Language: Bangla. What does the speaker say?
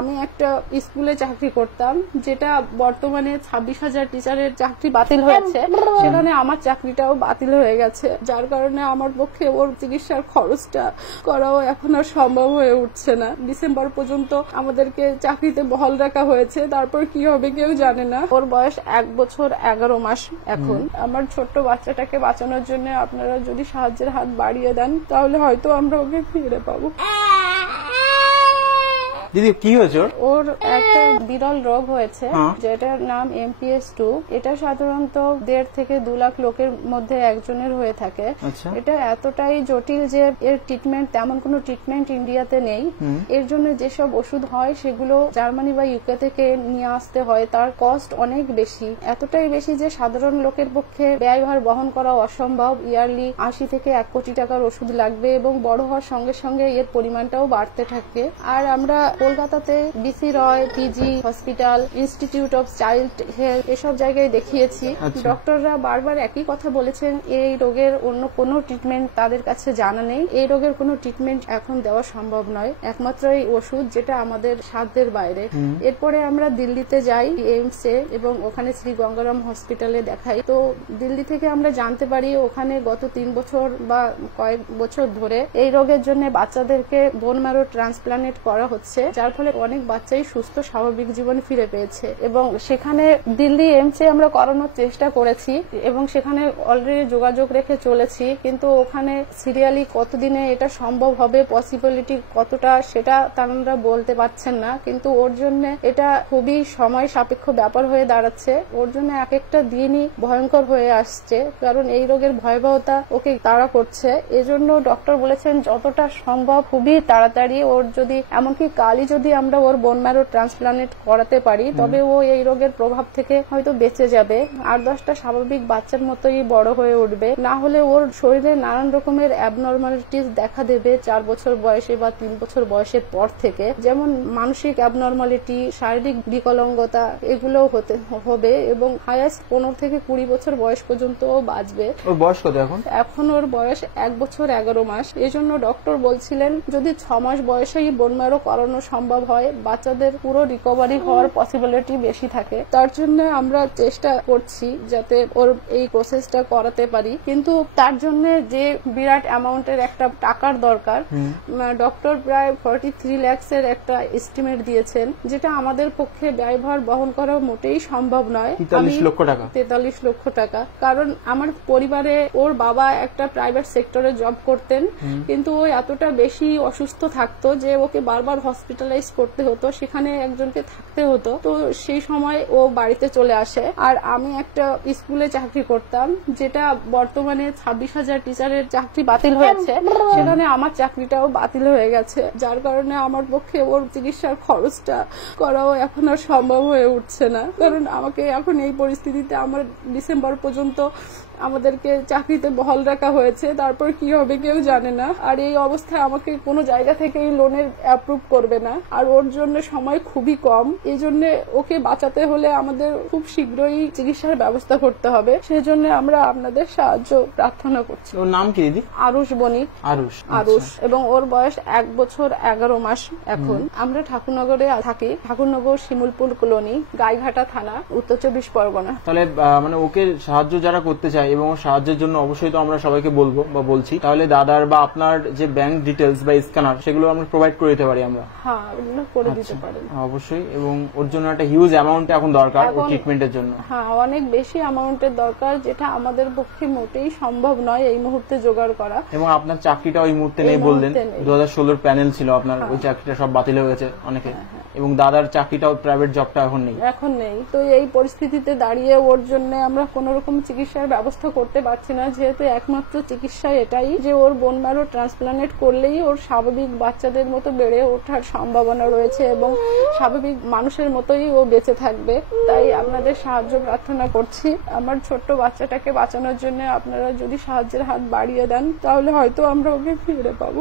আমি একটা স্কুলে চাকরি করতাম, যেটা বর্তমানে 26,000 টিচারের চাকরি বাতিল হয়েছে। সেখানে আমার চাকরিটাও বাতিল হয়ে গেছে, যার কারণে আমার পক্ষে ওর চিকিৎসার খরচটা করাও এখন আর সম্ভব হয়ে উঠছে না। ডিসেম্বর পর্যন্ত আমাদেরকে চাকরিতে বহাল রাখা হয়েছে, তারপর কি হবে কেউ জানে না। ওর বয়স 1 বছর 11 মাস এখন। আমার ছোট্ট বাচ্চাটাকে বাঁচানোর জন্য আপনারা যদি সাহায্যের হাত বাড়িয়ে দেন, তাহলে হয়তো আমরা ওকে ফিরে পাবো। দিদি কি হয়েছে? ওর একটা বিরল রোগ হয়েছে, যেটার নাম MPS 2। এটা সাধারণত 1.5 থেকে 2 লাখ লোকের মধ্যে একজনের হয়ে থাকে। এটা এতটাই জটিল যে এর ট্রিটমেন্ট, তেমন কোনো ট্রিটমেন্ট ইন্ডিয়াতে নেই। এর জন্য যেসব ওষুধ হয় সেগুলো জার্মানি বা ইউকে থেকে নিয়ে আসতে হয়। তার কস্ট অনেক বেশি, এতটাই বেশি যে সাধারণ লোকের পক্ষে ব্যয়ভার বহন করা অসম্ভব। ইয়ারলি 80 থেকে 1 কোটি টাকার ওষুধ লাগবে এবং বড় হওয়ার সঙ্গে সঙ্গে এর পরিমাণটাও বাড়তে থাকে। আর আমরা কলকাতাতে BC Roy PG hospital, institute of child health এসব জায়গায় দেখিয়েছি। ডক্টররা বারবার একই কথা বলেছেন, এই রোগের অন্য কোনো ট্রিটমেন্ট তাদের কাছে জানা নেই। এই রোগের কোনো ট্রিটমেন্ট এখন দেওয়া সম্ভব নয়, একমাত্র এই ওষুধ, যেটা আমাদের সাধ্যের বাইরে। এরপরে আমরা দিল্লিতে যাই এইমসে, এবং ওখানে শ্রী গঙ্গারাম হসপিটালে দেখাই। তো দিল্লি থেকে আমরা জানতে পারি ওখানে গত 3 বছর বা কয়েক বছর ধরে এই রোগের জন্য বাচ্চাদেরকে বোন ম্যারো ট্রান্সপ্লান্ট করা হচ্ছে, যার ফলে অনেক বাচ্চাই সুস্থ স্বাভাবিক জীবন ফিরে পেয়েছে। এবং সেখানে দিল্লি এইমসে আমরা করানোর চেষ্টা করেছি এবং সেখানে অলরেডি যোগাযোগ রেখে চলেছি, কিন্তু ওখানে সিরিয়ালি কতদিনে এটা সম্ভব হবে, পসিবিলিটি কতটা, সেটা তারা বলতে পারছেন না। কিন্তু ওর জন্য এটা খুবই সময় সাপেক্ষ ব্যাপার হয়ে দাঁড়াচ্ছে। ওর জন্য এক একটা দিনই ভয়ঙ্কর হয়ে আসছে, কারণ এই রোগের ভয়াবহতা ওকে তাড়া করছে। এজন্য ডক্টর বলেছেন যতটা সম্ভব খুবই তাড়াতাড়ি, ওর যদি এমনকি কালই যদি আমরা ওর বোন ম্যারো ট্রান্সপ্লান্ট করাতে পারি, তবে ও এই রোগের প্রভাব থেকে হয়তো বেঁচে যাবে, 8-10টা স্বাভাবিক বাচ্চার মতোই বড় হয়ে উঠবে। না হলে ওর শরীরে নানান রকমের অ্যাবনর্মালিটিস দেখা দেবে 4 বছর বয়সে বা 3 বছর বয়সের পর থেকে, যেমন মানসিক অ্যাবনর্মালিটি, শারীরিক বিকলাঙ্গতা, এগুলো হবে এবং হাইয়েস্ট 15 থেকে 20 বছর বয়স পর্যন্ত ও বাঁচবে। ওর বয়স কত এখন? এখন ওর বয়স 1 বছর 11 মাস। এই জন্য ডক্টর বলছিলেন যদি 6 মাস বয়সেই বোন ম্যারো করানো সম্ভব হয়, বাচ্চাদের পুরো রিকভারি হওয়ার পসিবিলিটি বেশি থাকে। তার জন্য আমরা চেষ্টা করছি যাতে ওর এই প্রসেসটা করাতে পারি, কিন্তু তার জন্য যে বিরাট অ্যামাউন্টের একটা টাকার দরকার। ডক্টর প্রায় 43 লাখের একটা এস্টিমেট দিয়েছেন, যেটা আমাদের পক্ষে ব্যয়ভার বহন করা মোটেই সম্ভব নয়। 43 লক্ষ টাকা। 43 লক্ষ টাকা। কারণ আমার পরিবারে ওর বাবা একটা প্রাইভেট সেক্টরে জব করতেন, কিন্তু ও এতটা বেশি অসুস্থ থাকতো যে ওকে বারবার হসপিটালাইজ করতে হতো, সেখানে একজনকে থাকতে হতো। তো সেই সময় ও বাড়িতে চলে আসে। আর আমি একটা স্কুলে চাকরি করতাম, যেটা বর্তমানে 26,000 টিচারের চাকরি বাতিল হয়েছে। সেখানে আমার চাকরিটাও বাতিল হয়ে গেছে, যার কারণে আমার পক্ষে ওর চিকিৎসার খরচটা করাও এখন আর সম্ভব হয়ে উঠছে না। কারণ আমাকে এখন এই পরিস্থিতিতে আমার ডিসেম্বর পর্যন্ত আমাদেরকে চাকরিতে বহাল রাখা হয়েছে, তারপর কি হবে কেউ জানে না। আর এই অবস্থায় আমাকে কোনো জায়গা থেকে লোনের অ্যাপ্রুভ করবে না, আর ওর জন্য সময় খুবই কম। এই জন্য ওকে বাঁচাতে হলে আমাদের খুব শীঘ্রই চিকিৎসার ব্যবস্থা করতে হবে। সেই জন্য আমরা আপনাদের সাহায্য প্রার্থনা করছি। ওর নাম কি দিদি? আরুষ বণিক। আরুষ। এবং ওর বয়স 1 বছর 11 মাস এখন। আমরা ঠাকুরনগরে থাকি, ঠাকুরনগর শিমুলপুর কলোনি, গাইঘাটা থানা, উত্তর 24 পরগনা। তাহলে মানে ওকে সাহায্য যারা করতে চায় এবং সাহায্যের জন্য অবশ্যই তো আমরা সবাইকে বলবো বা বলছি, তাহলে দাদার বা আপনার যে ব্যাংক ডিটেলস বা স্ক্যানার, সেগুলো আমরা প্রোভাইড করে দিতে পারি আমরা। হ্যাঁ, ওগুলো করে দিতে পারেন অবশ্যই। এবং ওর জন্য একটা হিউজ অ্যামাউন্ট এখন দরকার ট্রিটমেন্টের জন্য। হ্যাঁ, অনেক বেশি অ্যামাউন্টের দরকার, যেটা আমাদের পক্ষে মোটেই সম্ভব নয় এই মুহূর্তে জোগাড় করা। এবং আপনার চাকরিটা ওই মুহূর্তে নেই বললেন, 2016 প্যানেল ছিল আপনার, ওই চাকরিটা সব বাতিল হয়ে গেছে অনেকে। এবং দাদার চাকরিটাও, প্রাইভেট জবটা এখন নেই। তো এই পরিস্থিতিতে দাঁড়িয়ে ওর জন্য আমরা কোন রকম চিকিৎসার ব্যবস্থা করতে পারছি না, যেহেতু একমাত্র চিকিৎসা এটাই যে ওর বোন ম্যারো ট্রান্সপ্লান্ট করলেই ওর স্বাভাবিক বাচ্চাদের মতো বেড়ে ওঠার সম্ভাবনা রয়েছে এবং স্বাভাবিক মানুষের মতোই ও বেঁচে থাকবে। তাই আপনাদের সাহায্য প্রার্থনা করছি। আমার ছোট্ট বাচ্চাটাকে বাঁচানোর জন্য আপনারা যদি সাহায্যের হাত বাড়িয়ে দেন, তাহলে হয়তো আমরা ওকে ফিরে পাবো।